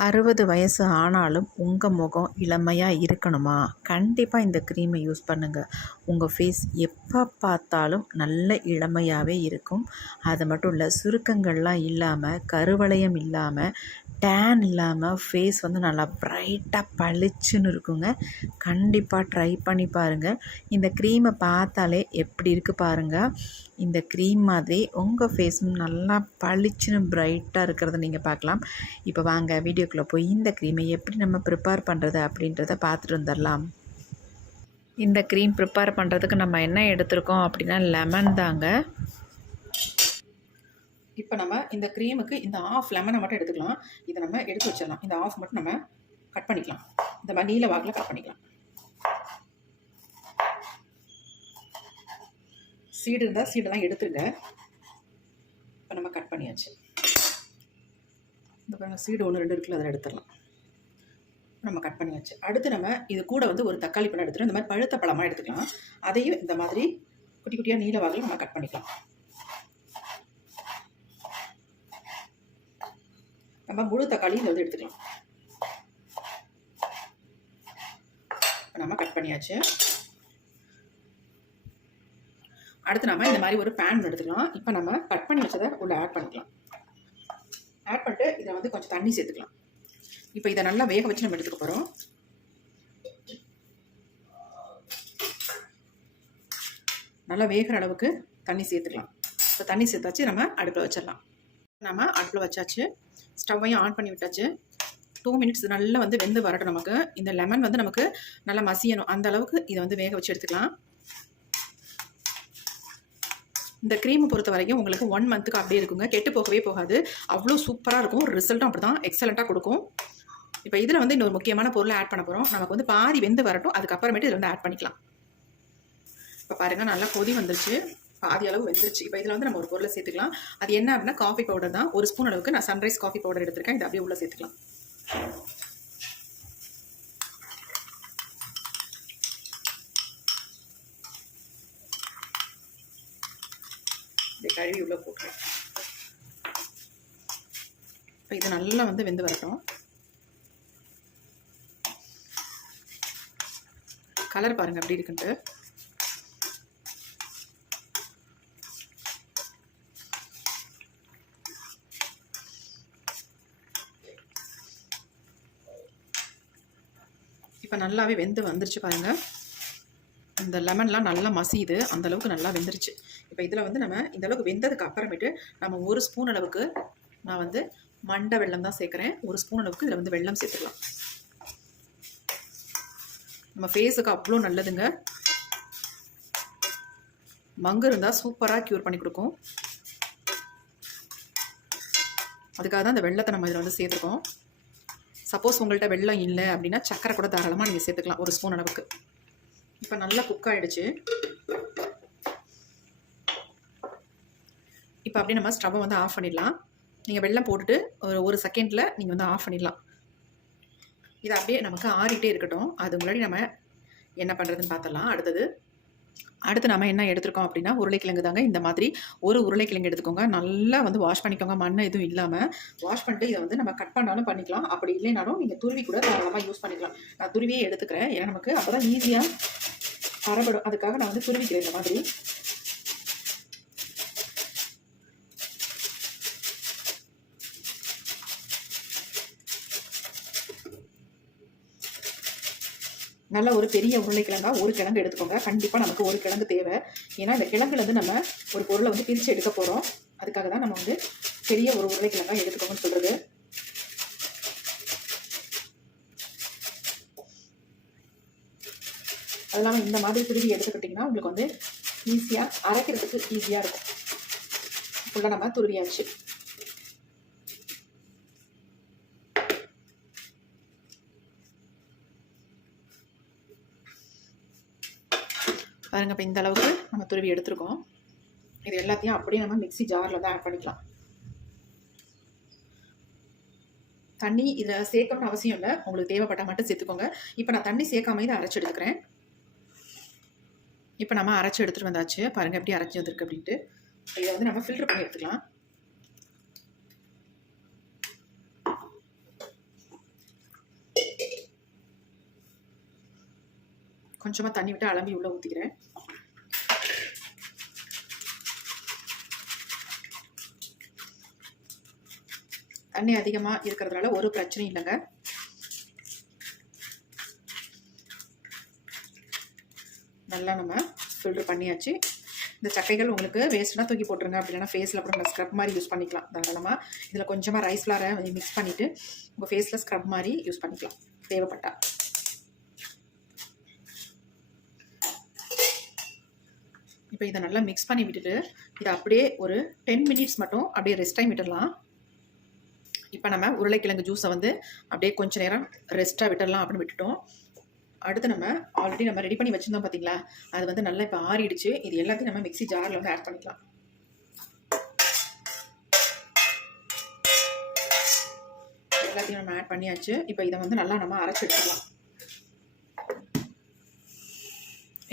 60 வயசு ஆனாலும் உங்கள் முகம் இளமையாக இருக்கணுமா? கண்டிப்பாக இந்த க்ரீமை யூஸ் பண்ணுங்கள். உங்கள் ஃபேஸ் எப்போ பார்த்தாலும் நல்ல இளமையாகவே இருக்கும். அது மட்டும் இல்லை, சுருக்கங்கள்லாம் இல்லாமல், கருவளையம் இல்லாமல், டேன் இல்லாமல் ஃபேஸ் வந்து நல்லா ப்ரைட்டாக பளிச்சுன்னு இருக்குங்க. கண்டிப்பாக ட்ரை பண்ணி பாருங்கள். இந்த க்ரீமை பார்த்தாலே எப்படி இருக்குது பாருங்கள். இந்த க்ரீம் மாதிரி உங்கள் ஃபேஸும் நல்லா பளிச்சுன்னு ப்ரைட்டாக இருக்கிறத நீங்கள் பார்க்கலாம். இப்போ வாங்க வீடியோக்குள்ளே போய் இந்த க்ரீமை எப்படி நம்ம ப்ரிப்பேர் பண்ணுறது அப்படின்றத பார்த்துட்டு வந்துடலாம். இந்த க்ரீம் ப்ரிப்பேர் பண்ணுறதுக்கு நம்ம என்ன எடுத்திருக்கோம் அப்படின்னா லெமன் தாங்க. இப்போ நம்ம இந்த க்ரீமுக்கு இந்த ஆஃப் லெமனை மட்டும் எடுத்துக்கலாம். இதை நம்ம எடுத்து வச்சிடலாம். இந்த ஆஃப் மட்டும் நம்ம கட் பண்ணிக்கலாம். இந்த மாதிரி நீல வாக்கில் கட் பண்ணிக்கலாம். சீடு இருந்தால் சீடெல்லாம் எடுத்துருங்க. இப்போ நம்ம கட் பண்ணியாச்சு. இந்த பாருங்க, சீடு 1 2 இருக்குல்ல, அதில் எடுத்துடலாம். நம்ம கட் பண்ணியாச்சு. அடுத்து நம்ம இது கூட வந்து ஒரு தக்காளி பழம் எடுத்துகிட்டு இந்த மாதிரி பழுத்த பழமாக எடுத்துக்கலாம். அதையும் இந்த மாதிரி குட்டி குட்டியாக நீல வாக்கில் நம்ம கட் பண்ணிக்கலாம். நம்ம முழு தக்காளி இதை வந்து எடுத்துக்கலாம். நம்ம கட் பண்ணியாச்சு. அடுத்து நம்ம இந்த மாதிரி ஒரு பேன் எடுத்துக்கலாம். இப்போ நம்ம கட் பண்ணி வச்சதை உள்ள ஆட் பண்ணிக்கலாம். ஆட் பண்ணிட்டு இதை வந்து கொஞ்சம் தண்ணி சேர்த்துக்கலாம். இப்போ இதை நல்லா வேக வச்சு நம்ம எடுத்துக்க போகிறோம். நல்லா வேகிற அளவுக்கு தண்ணி சேர்த்துக்கலாம். இப்போ தண்ணி சேர்த்தாச்சு, நம்ம அடுப்பில் வச்சிடலாம். நம்ம அடுப்பில் வச்சாச்சு, ஸ்டவ்வையும் ஆன் பண்ணி விட்டாச்சு. 2 மினிட்ஸ் நல்லா வந்து வெந்து வரட்டும். நமக்கு இந்த லெமன் வந்து நமக்கு நல்லா மசியணும். அந்த அளவுக்கு இதை வந்து வேக வச்சு எடுத்துக்கலாம். இந்த க்ரீமை பொறுத்த வரைக்கும் உங்களுக்கு 1 மந்த்துக்கு அப்படியே இருக்குங்க, கெட்டு போகவே போகாது. அவ்வளோ சூப்பராக இருக்கும். ரிசல்ட்டும் அப்படி தான் எக்ஸலண்ட்டாக கொடுக்கும். இப்போ இதில் வந்து இன்னொரு முக்கியமான பொருளை ஆட் பண்ண போகிறோம். நமக்கு வந்து பாதி வெந்து வரட்டும், அதுக்கப்புறமேட்டு இதில் வந்து ஆட் பண்ணிக்கலாம். இப்போ பாருங்கள், நல்லா கொதி வந்துருச்சு, பாதி அளவு வெந்துருச்சு. இப்போ இதில் வந்து நம்ம ஒரு பொருளை சேர்த்துக்கலாம். அது என்ன அப்படின்னா காஃபி பவுடர் தான். 1 ஸ்பூன் அளவுக்கு நான் சன்ரைஸ் காஃபி பவுடர் எடுத்திருக்கேன். இதை அப்படியே உள்ளே சேர்த்துக்கலாம். இதை கழுவி உள்ளே போட்டுருவேன். இப்போ இது நல்லா வந்து வெந்து வரட்டும். கலர் பாருங்கள் எப்படி இருக்குன்ட்டு. இப்போ நல்லாவே வெந்து வந்துருச்சு பாருங்கள். இந்த லெமன்லாம் நல்லா மசியுது, அந்தளவுக்கு நல்லா வெந்துருச்சு. இப்போ இதில் வந்து நம்ம இந்தளவுக்கு வெந்ததுக்கு அப்புறமேட்டு நம்ம 1 ஸ்பூன் அளவுக்கு நான் வந்து மண்டை வெல்லம் தான் சேர்க்குறேன். 1 ஸ்பூன் அளவுக்கு இதில் வந்து வெல்லம் சேர்த்துக்கலாம். நம்ம ஃபேஸுக்கு அவ்வளோ நல்லதுங்க. மங்கு இருந்தால் சூப்பராக க்யூர் பண்ணி கொடுக்கும். அதுக்காக தான் இந்த வெல்லத்தை நம்ம இதில் வந்து சேர்த்துருக்கோம். சப்போஸ் உங்கள்கிட்ட வெல்லம் இல்லை அப்படின்னா சக்கரை கூட தாராளமாக நீங்கள் சேர்த்துக்கலாம், 1 ஸ்பூன் அளவுக்கு. இப்போ நல்லா குக் ஆகிடுச்சு. இப்போ அப்படியே நம்ம ஸ்டவ்வை வந்து ஆஃப் பண்ணிடலாம். நீங்கள் வெல்லம் போட்டுட்டு ஒரு செகண்டில் நீங்கள் வந்து ஆஃப் பண்ணிடலாம். இது அப்படியே நமக்கு ஆறிட்டே இருக்கட்டும். அது முன்னாடி நம்ம என்ன பண்ணுறதுன்னு பார்த்துடலாம். அடுத்து நம்ம என்ன எடுத்துருக்கோம் அப்படின்னா உருளைக்கிழங்கு தாங்க. இந்த மாதிரி ஒரு உருளைக்கிழங்கு எடுத்துக்கோங்க. நல்லா வந்து வாஷ் பண்ணிக்கோங்க, மண் எதுவும் இல்லாமல் வாஷ் பண்ணிட்டு இதை வந்து நம்ம கட் பண்ணாலும் பண்ணிக்கலாம். அப்படி இல்லைனாலும் நீங்கள் துருவி கூட தாராளமாக யூஸ் பண்ணிக்கலாம். நான் துருவியே எடுத்துக்கிறேன், ஏன்னா நமக்கு அப்போ தான் ஈஸியாக அரைப்படும். அதுக்காக நான் வந்து துருவிக்கிறேன் இந்த மாதிரி. நல்ல ஒரு பெரிய உருளைக்கிழங்கா 1 கிழங்கு எடுத்துக்கோங்க. கண்டிப்பாக நமக்கு 1 கிழங்கு தேவை. ஏன்னா இந்த கிழங்குலேருந்து நம்ம ஒரு பொருளை வந்து பிரித்து எடுக்க போகிறோம். அதுக்காக தான் நம்ம வந்து பெரிய ஒரு உருளைக்கிழங்கா எடுத்துக்கோங்கன்னு சொல்கிறது. அது இல்லாமல் இந்த மாதிரி துருவி எடுத்துக்கிட்டிங்கன்னா உங்களுக்கு வந்து ஈஸியாக அரைக்கிறதுக்கு ஈஸியாக இருக்கும். ஃபுல்லாக நம்ம துருவியாச்சு. பாருங்கள், இப்போ இந்த அளவுக்கு நம்ம துருவி எடுத்துருக்கோம். இது எல்லாத்தையும் அப்படியே நம்ம மிக்ஸி ஜாரில் வந்து ஆட் பண்ணிக்கலாம். தண்ணி இதில் சேர்க்கணும்னு அவசியம் இல்லை, உங்களுக்கு தேவைப்பட்டால் மட்டும் சேர்த்துக்கோங்க. இப்போ நான் தண்ணி சேர்க்காம இதை அரைச்சி எடுத்துக்கிறேன். இப்போ நம்ம அரைச்சி எடுத்துகிட்டு வந்தாச்சு. பாருங்கள் எப்படி அரைச்சி வந்திருக்கு அப்படின்ட்டு. இதை வந்து நம்ம ஃபில்டர் பண்ணி எடுத்துக்கலாம். கொஞ்சமாக தண்ணி விட்டு அலம்பி உள்ளே ஊற்றிக்கிறேன். தண்ணி அதிகமாக இருக்கிறதுனால ஒரு பிரச்சனையும் இல்லைங்க. நல்லா நம்ம ஃபில்ட்ரு பண்ணியாச்சு. இந்த சக்கைகள் உங்களுக்கு வேஸ்ட்னா தூக்கி போட்டுருங்க. அப்படி இல்லைனா ஃபேஸில் அப்புறம் நம்ம ஸ்க்ரப் மாதிரி யூஸ் பண்ணிக்கலாம். தாராளமாக இதில் கொஞ்சமாக ரைஸ் ஃப்ளாரை மிக்ஸ் பண்ணிவிட்டு உங்கள் ஃபேஸில் ஸ்க்ரப் மாதிரி யூஸ் பண்ணிக்கலாம் தேவைப்பட்டா. இப்போ இதை நல்லா மிக்ஸ் பண்ணி விட்டுட்டு இதை அப்படியே ஒரு 10 மினிட்ஸ் மட்டும் அப்படியே ரெஸ்ட் டைம் விட்டுடலாம். இப்போ நம்ம உருளைக்கிழங்கு ஜூஸை வந்து அப்படியே கொஞ்சம் நேரம் ரெஸ்ட்டாக விட்டுடலாம் அப்படின்னு விட்டுட்டோம். அடுத்து நம்ம ஆல்ரெடி நம்ம ரெடி பண்ணி வச்சுருந்தோம் பார்த்தீங்களா, அது வந்து நல்லா இப்போ ஆறிடுச்சு. இது எல்லாத்தையும் நம்ம மிக்ஸி ஜாரில் வந்து ஆட் பண்ணிக்கலாம். எல்லாத்தையும் நம்ம ஆட் பண்ணியாச்சு. இப்போ இதை வந்து நல்லா நம்ம அரைச்சி எடுத்துக்கலாம்.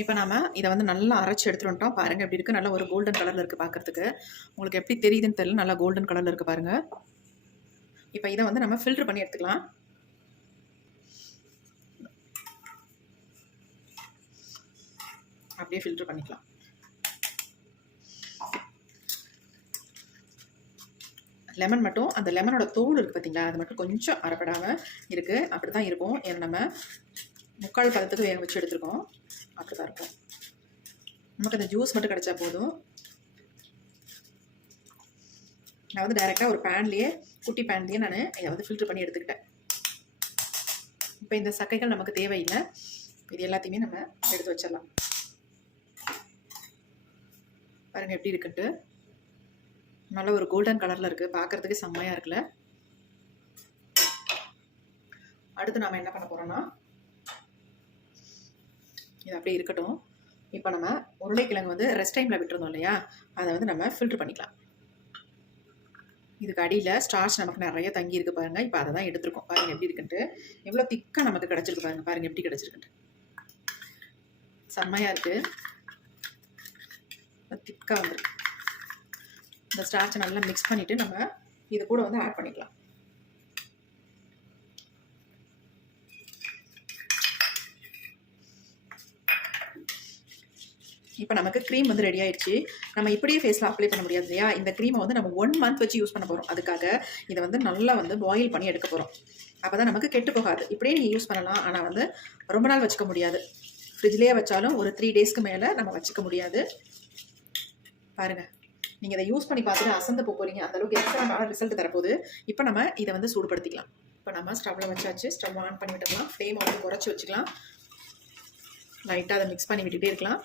இப்போ நம்ம இதை வந்து நல்லா அரைச்சி எடுத்துட்டோம். பாருங்கள் எப்படி இருக்குது, நல்லா ஒரு கோல்டன் கலரில் இருக்குது பார்க்குறதுக்கு. உங்களுக்கு எப்படி தெரியுதுன்னு தெரியல, நல்லா கோல்டன் கலரில் இருக்குது பாருங்கள். இப்போ இதை வந்து நம்ம ஃபில்ட்ரு பண்ணி எடுத்துக்கலாம். அப்படியே ஃபில்ட்ரு பண்ணிக்கலாம். லெமன் மட்டும், அந்த லெமனோட தோல் இருக்குது பார்த்தீங்களா, அது மட்டும் கொஞ்சம் அரைப்படாமல் இருக்குது. அப்படி தான் இருக்கும். ஏன்னா நம்ம 3/4 பதத்துக்கு வேக வச்சு எடுத்துருக்கோம். அப்படி தான் இருக்கும். நமக்கு அந்த ஜூஸ் மட்டும் கிடச்சா போதும். நான் வந்து டைரெக்டாக ஒரு பேன்லேயே, குட்டி பேன்லேயே நான் இதை வந்து ஃபில்ட்ரு பண்ணி எடுத்துக்கிட்டேன். இப்போ இந்த சக்கைகள் நமக்கு தேவையில்லை. இது எல்லாத்தையுமே நம்ம எடுத்து வச்சிடலாம். பாருங்கள் எப்படி இருக்குன்ட்டு. நல்ல ஒரு கோல்டன் கலரில் இருக்குது, பார்க்குறதுக்கு செம்மையாக இருக்குல்ல. அடுத்து நாம் என்ன பண்ண போகிறோன்னா, இது அப்படியே இருக்கட்டும். இப்போ நம்ம உருளைக்கிழங்கு வந்து ரெஸ்ட் டைமில் விட்டுருந்தோம் இல்லையா, அதை வந்து நம்ம ஃபில்ட்ரு பண்ணிக்கலாம். இதுக்கு அடியில் ஸ்டார்ச் நமக்கு நிறைய தங்கி இருக்குது பாருங்கள். இப்போ அதை தான் எடுத்துருக்கோம். பாருங்கள் எப்படி இருக்குன்ட்டு. எவ்வளோ திக்காக நமக்கு கிடச்சிருக்கு பாருங்கள். பாருங்கள் எப்படி கிடச்சிருக்குன்ட்டு. செம்மையாக இருக்குது, திக்காக வந்துருக்கு. இந்த ஸ்டார்ச்சை நல்லா மிக்ஸ் பண்ணிவிட்டு நம்ம இது கூட வந்து ஆட் பண்ணிக்கலாம். இப்போ நமக்கு க்ரீம் வந்து ரெடி ஆயிடுச்சு. நம்ம இப்படியே ஃபேஸில் அப்ளை பண்ண முடியாது இல்லையா. இந்த க்ரீமை வந்து நம்ம 1 மந்த் வச்சு யூஸ் பண்ண போகிறோம். அதுக்காக இதை வந்து நல்லா வந்து பாயில் பண்ணி எடுக்க போகிறோம். அப்போ தான் நமக்கு கெட்டு போகாது. இப்படியே நீங்கள் யூஸ் பண்ணலாம். ஆனால் வந்து ரொம்ப நாள் வச்சுக்க முடியாது. ஃப்ரிட்ஜ்லேயே வச்சாலும் ஒரு 3 டேஸ்க்கு மேலே நம்ம வச்சுக்க முடியாது. பாருங்கள், நீங்கள் இதை யூஸ் பண்ணி பார்த்துட்டு அசந்து போகிறீங்க. அந்தளவுக்கு எக்ஸ்ட்ரா ரிசல்ட் தரப்போகுது. இப்போ நம்ம இதை வந்து சூடுபடுத்திக்கலாம். இப்போ நம்ம ஸ்டவ்வில் வச்சாச்சு. ஸ்டவ் ஆன் பண்ணி விட்டுக்கலாம். ஃப்ளேமை வந்து குறைச்சி வச்சுக்கலாம். லைட்டாக அதை மிக்ஸ் பண்ணி விட்டுகிட்டே இருக்கலாம்.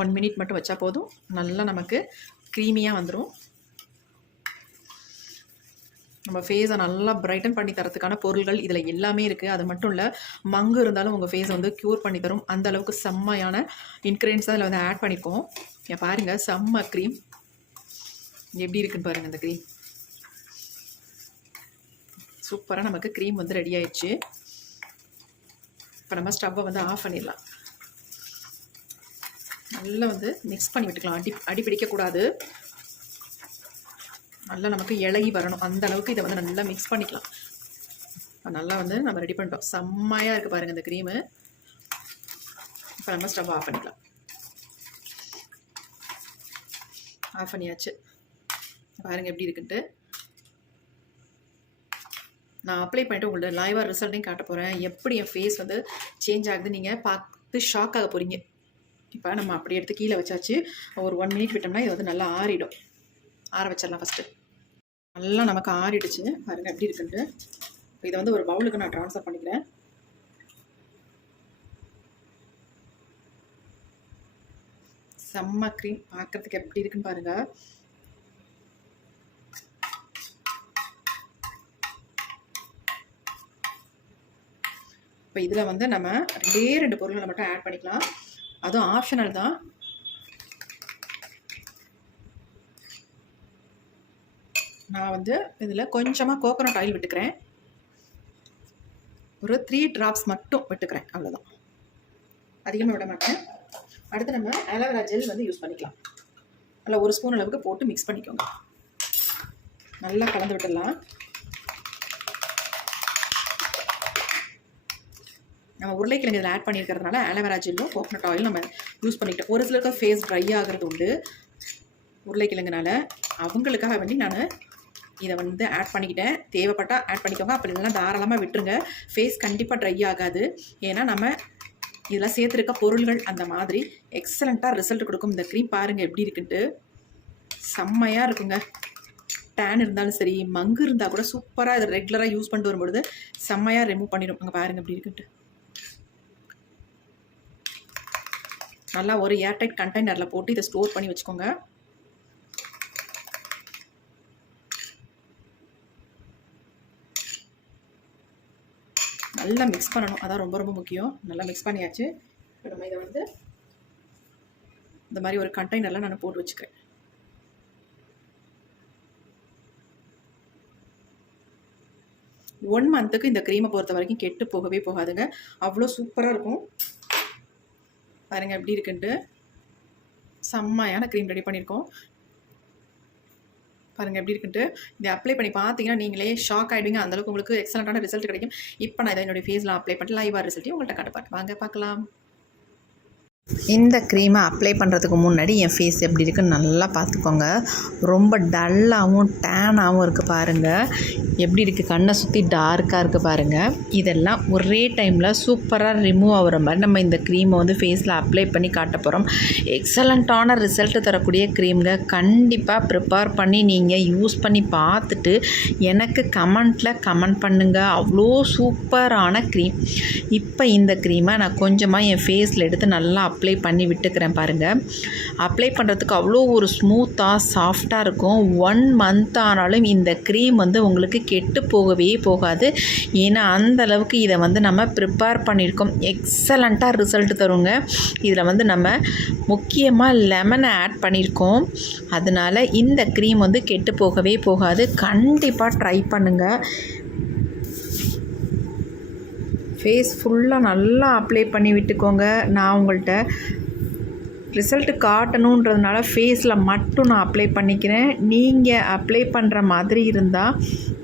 ஒன் மினிட் மட்டும் வச்சா போதும். நல்லா நமக்கு க்ரீமியாக வந்துடும். நம்ம ஃபேஸை நல்லா பிரைட்டன் பண்ணி தரத்துக்கான பொருள்கள் இதில் எல்லாமே இருக்குது. அது மட்டும் இல்லை, மங்கு இருந்தாலும் உங்கள் ஃபேஸை வந்து க்யூர் பண்ணி தரும். அந்த அளவுக்கு செம்மையான இன்க்ரீடியன்ஸ் அதில் வந்து ஆட் பண்ணியிருக்கோம். இங்கே பாருங்கள், செம்ம க்ரீம் எப்படி இருக்குன்னு பாருங்கள். இந்த க்ரீம் சூப்பராக நமக்கு க்ரீம் வந்து ரெடி ஆயிடுச்சு. இப்போ நம்ம ஸ்டவ்வை வந்து ஆஃப் பண்ணிடலாம். நல்லா வந்து மிக்ஸ் பண்ணி விட்டுக்கலாம். அடி பிடிக்கக்கூடாது. நல்லா நமக்கு இலகி வரணும். அந்த அளவுக்கு இதை வந்து நல்லா மிக்ஸ் பண்ணிக்கலாம். நல்லா வந்து நம்ம ரெடி பண்ணிட்டோம். செம்மையாக இருக்குது பாருங்கள் இந்த க்ரீமு. இப்போ நம்ம ஸ்டவ் ஆஃப் பண்ணிக்கலாம். ஆஃப் பண்ணியாச்சு. பாருங்கள் எப்படி இருக்குன்ட்டு. நான் அப்ளை பண்ணிவிட்டு உங்களோட லைவாக ரிசல்ட்டையும் காட்ட போகிறேன். எப்படி என் ஃபேஸ் வந்து சேஞ்ச் ஆகுது நீங்கள் பார்த்து ஷாக் ஆக போகிறீங்க. இப்போ நம்ம அப்படி எடுத்து கீழே வச்சாச்சு. ஒரு 1 மினிட் விட்டோம்னா இது வந்து நல்லா ஆறிடும். ஆற வச்சிடலாம் ஃபஸ்ட்டு. நல்லா நமக்கு ஆறிடுச்சு. பாருங்கள் எப்படி இருக்குன்ட்டு. இதை வந்து ஒரு பவுலுக்கு நான் ட்ரான்ஸ்ஃபர் பண்ணிக்கிறேன். செம்ம க்ரீம் பார்க்குறதுக்கு எப்படி இருக்குன்னு பாருங்கள். இப்போ இதில் வந்து நம்ம 2 பொருள்களை மட்டும் ஆட் பண்ணிக்கலாம். அதுவும் ஆப்ஷனல் தான். நான் வந்து இதில் கொஞ்சமாக கோகோனட் ஆயில் விட்டுக்கிறேன். ஒரு 3 ட்ராப்ஸ் மட்டும் விட்டுக்கிறேன், அவ்வளோதான். அதிகமாக விட மாட்டேன். அடுத்து நம்ம ஆலோவேரா ஜெல் வந்து யூஸ் பண்ணிக்கலாம். நல்லா 1 ஸ்பூன் அளவுக்கு போட்டு மிக்ஸ் பண்ணிக்கோங்க. நல்லா கலந்து விட்டுடலாம். நம்ம உருளைக்கிழங்கு இதில் ஆட் பண்ணியிருக்கிறதுனால ஆலோவேரா ஜெல்லும் கோகனட் ஆயில் நம்ம யூஸ் பண்ணிக்கிட்டோம். ஒரு சிலருக்கு ஃபேஸ் ட்ரை ஆகிறது உண்டு உருளைக்கிழங்குனால, அவங்களுக்காக வேண்டி நான் இதை வந்து ஆட் பண்ணிக்கிட்டேன். தேவைப்பட்டால் ஆட் பண்ணிக்கோங்க, அப்படி இல்லைன்னா தாராளமாக விட்டுருங்க. ஃபேஸ் கண்டிப்பாக ட்ரை ஆகாது. ஏன்னா நம்ம இதெல்லாம் சேர்த்துருக்க பொருள்கள் அந்த மாதிரி எக்ஸலண்ட்டாக ரிசல்ட் கொடுக்கும். இந்த க்ரீம் பாருங்கள் எப்படி இருக்குன்ட்டு, செம்மையாக இருக்குங்க. டேன் இருந்தாலும் சரி, மங்கு இருந்தால் கூட சூப்பராக இதை ரெகுலராக யூஸ் பண்ணிட்டு வரும்பொழுது செம்மையாக ரிமூவ் பண்ணிடும். அங்கே பாருங்கள் எப்படி இருக்குன்ட்டு. நல்லா ஒரு ஏர்டைட் கண்டெய்னரில் போட்டு இதை ஸ்டோர் பண்ணி வச்சுக்கோங்க. நல்லா மிக்ஸ் பண்ணணும், அதான் ரொம்ப ரொம்ப முக்கியம். நல்லா மிக்ஸ் பண்ணியாச்சு. இப்போ நம்ம இதை வந்து இந்த மாதிரி ஒரு கண்டெய்னரில் நான் போட்டு வச்சுக்கிறேன். ஒன் மந்த்துக்கு இந்த க்ரீமை பொறுத்த வரைக்கும் கெட்டு போகவே போகாதுங்க. அவ்வளோ சூப்பராக இருக்கும். பாருங்கள் எப்படி இருக்குன்ட்டு, செம்மையான க்ரீம் ரெடி பண்ணியிருக்கோம். பாருங்கள் எப்படி இருக்குன்ட்டு. இதை அப்ளை பண்ணி பார்த்தீங்கன்னா நீங்களே ஷாக் ஆகிடுவீங்க. அந்தளவுக்கு உங்களுக்கு எக்ஸலண்ட்டான ரிசல்ட் கிடைக்கும். இப்போ நான் இதை என்னுடைய ஃபேஸில் அப்ளை பண்ணிட்டு லைவாக ரிசல்ட்டையும் உங்கள்கிட்ட காட்டுப்பேன். வாங்க பார்க்கலாம். இந்த க்ரீமை அப்ளை பண்ணுறதுக்கு முன்னாடி என் ஃபேஸ் எப்படி இருக்குன்னு நல்லா பார்த்துக்கோங்க. ரொம்ப டல்லாகவும் டேனாகவும் இருக்குது பாருங்கள். எப்படி இருக்குது, கண்ணை சுற்றி டார்க்காக இருக்குது பாருங்கள். இதெல்லாம் ஒரே டைமில் சூப்பராக ரிமூவ் ஆகிற மாதிரி நம்ம இந்த க்ரீமை வந்து ஃபேஸில் அப்ளை பண்ணி காட்ட போகிறோம். எக்ஸலண்ட்டான ரிசல்ட் தரக்கூடிய க்ரீம்ங்க. கண்டிப்பாக ப்ரிப்பேர் பண்ணி நீங்கள் யூஸ் பண்ணி பார்த்துட்டு எனக்கு கமெண்ட் பண்ணுங்கள். அவ்வளோ சூப்பரான க்ரீம். இப்போ இந்த க்ரீமை நான் கொஞ்சமாக என் ஃபேஸில் எடுத்து நல்லா அப்ளை பண்ணி விட்டுக்கிறேன் பாருங்கள். அப்ளை பண்ணுறதுக்கு அவ்வளோ ஒரு ஸ்மூத்தாக சாஃப்டாக இருக்கும். 1 மந்த் ஆனாலும் இந்த க்ரீம் வந்து உங்களுக்கு கெட்டு போகவே போகாது. ஏன்னா அந்த அளவுக்கு இதை வந்து நம்ம ப்ரிப்பேர் பண்ணியிருக்கோம். எக்ஸலண்ட்டாக ரிசல்ட் தருங்க. இதில் வந்து நம்ம முக்கியமாக லெமனை ஆட் பண்ணியிருக்கோம். அதனால் இந்த க்ரீம் வந்து கெட்டு போகவே போகாது. கண்டிப்பாக ட்ரை பண்ணுங்கள். ஃபேஸ் ஃபுல்லாக நல்லா அப்ளை பண்ணி விட்டுக்கோங்க. நான் உங்கள்கிட்ட ரிசல்ட்டு காட்டணுன்றதுனால ஃபேஸில் மட்டும் நான் அப்ளை பண்ணிக்கிறேன். நீங்கள் அப்ளை பண்ணுற மாதிரி இருந்தால்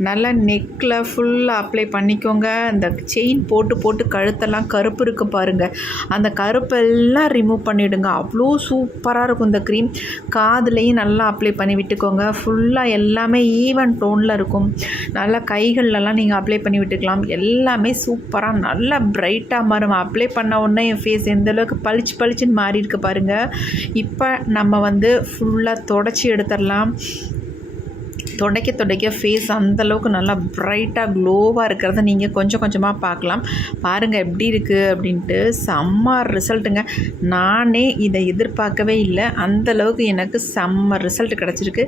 நல்லா நெக்கில் ஃபுல்லாக அப்ளை பண்ணிக்கோங்க. அந்த செயின் போட்டு கழுத்தெல்லாம் கருப்பு இருக்கு பாருங்கள், அந்த கருப்பெல்லாம் ரிமூவ் பண்ணிவிடுங்க. அவ்வளோ சூப்பராக இருக்கும் இந்த க்ரீம். காதுலேயும் நல்லா அப்ளை பண்ணி விட்டுக்கோங்க. ஃபுல்லாக எல்லாமே ஈவன் டோனில் இருக்கும். நல்லா கைகளெல்லாம் நீங்கள் அப்ளை பண்ணி விட்டுக்கலாம். எல்லாமே சூப்பராக நல்லா பிரைட்டாக மாறும். அப்ளை பண்ண உடனே என் ஃபேஸ் எந்தளவுக்கு பளிச்சுன்னு மாறி இருக்கு பாருங்கள். இப்போ நம்ம வந்து ஃபுல்லாக தொடச்சி எடுத்துடலாம். துடைக்க ஃபேஸ் அந்தளவுக்கு நல்லா ப்ரைட்டாக க்ளோவாக இருக்கிறத நீங்கள் கொஞ்சம் கொஞ்சமாக பார்க்கலாம். பாருங்கள் எப்படி இருக்குது அப்படின்ட்டு. செம்ம ரிசல்ட்டுங்க. நானே இதை எதிர்பார்க்கவே இல்லை. அந்தளவுக்கு எனக்கு செம்ம ரிசல்ட் கிடச்சிருக்கு.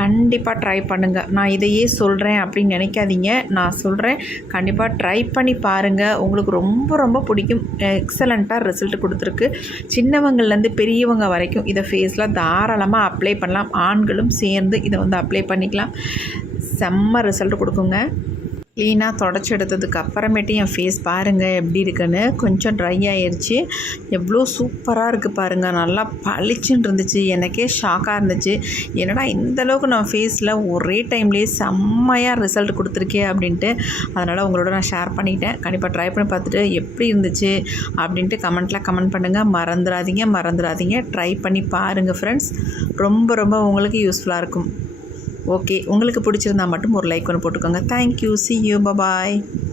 கண்டிப்பாக ட்ரை பண்ணுங்கள். நான் இதையே சொல்கிறேன் அப்படின்னு நினைக்காதீங்க. நான் சொல்கிறேன், கண்டிப்பாக ட்ரை பண்ணி பாருங்கள். உங்களுக்கு ரொம்ப ரொம்ப பிடிக்கும். எக்ஸலண்ட்டாக ரிசல்ட் கொடுத்துருக்கு. சின்னவங்கள்லேருந்து பெரியவங்க வரைக்கும் இதை ஃபேஸில் தாராளமாக அப்ளை பண்ணலாம். ஆண்களும் சேர்ந்து இதை வந்து அப்ளை பண்ணிக்கலாம். செம்ம ரிசல்ட் கொடுக்குங்க. க்ளீனாக தொடச்சி எடுத்ததுக்கு அப்புறமேட்டு என் ஃபேஸ் பாருங்கள் எப்படி இருக்குன்னு. கொஞ்சம் ட்ரை ஆயிடுச்சு. எவ்வளோ சூப்பராக இருக்குது பாருங்கள். நல்லா பளிச்சுன்னு இருந்துச்சு. எனக்கே ஷாக்காக இருந்துச்சு. என்னடா இந்தளவுக்கு நான் ஃபேஸில் ஒரே டைம்லேயே செம்மையாக ரிசல்ட் கொடுத்துருக்கேன் அப்படின்ட்டு. அதனால் உங்களோட நான் ஷேர் பண்ணிட்டேன். கண்டிப்பாக ட்ரை பண்ணி பார்த்துட்டு எப்படி இருந்துச்சு அப்படின்ட்டு கமெண்ட் பண்ணுங்கள். மறந்துடாதீங்க. ட்ரை பண்ணி பாருங்கள் ஃப்ரெண்ட்ஸ். ரொம்ப ரொம்ப உங்களுக்கு யூஸ்ஃபுல்லாக இருக்கும். ஓகே, உங்களுக்கு பிடிச்சிருந்தா மட்டும் ஒரு லைக் ஒன்று போட்டுக்கோங்க. தேங்க்யூ. See you. Bye-bye.